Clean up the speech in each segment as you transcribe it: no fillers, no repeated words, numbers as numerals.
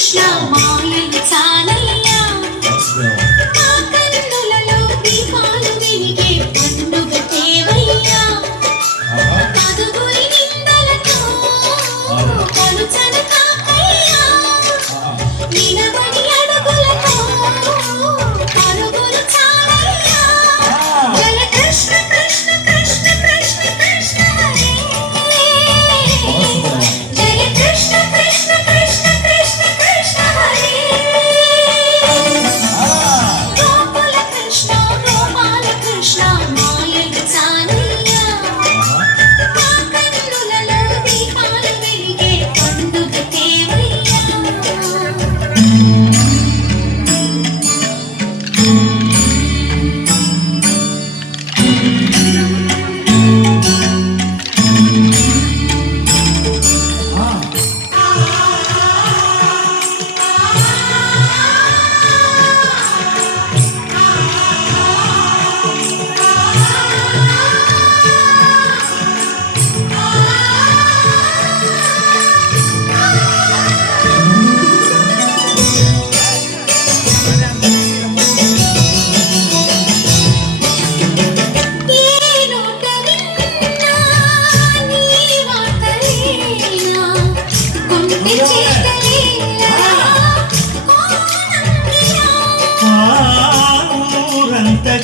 కృష్ణ మాయలు చాలయ్యా మా కన్నులలో దీపాలు వెలిగే పండుగ తేవయ్యా పదుగురి నిందలతో పలుచను కాకయ్యా నిలబడి అడుగులతో పరుగులు చాలయ్యా జయ కృష్ణ కృష్ణ కృష్ణ కృష్ణ కృష్ణ హరే జయ కృష్ణ కృష్ణ కృష్ణ కృష్ణ కృష్ణ హరే గోకుల కృష్ణ గోపాల కృష్ణ మాయలు చాలయ్యా మా కన్నులలో దీపాలు వెలిగే పండుగ తేవయ్యా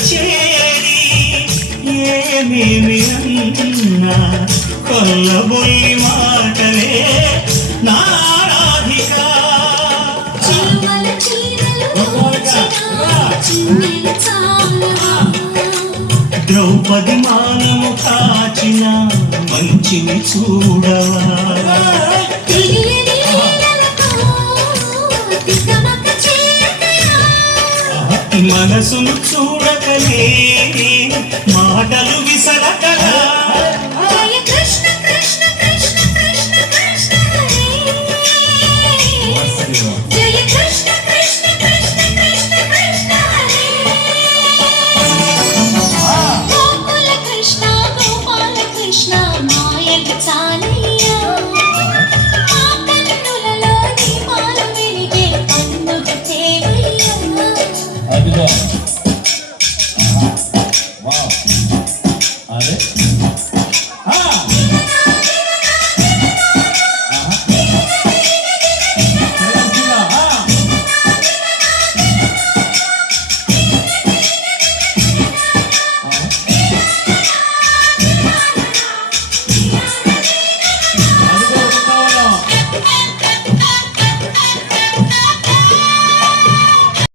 చేరి ఏమేమి అన్నా కొల్లబొల్లి మాటలే నారాధిక ద్రౌపది మానము కాచిన మంచిని చూడవా మనసును చూడకలే మాటలు విసలకలా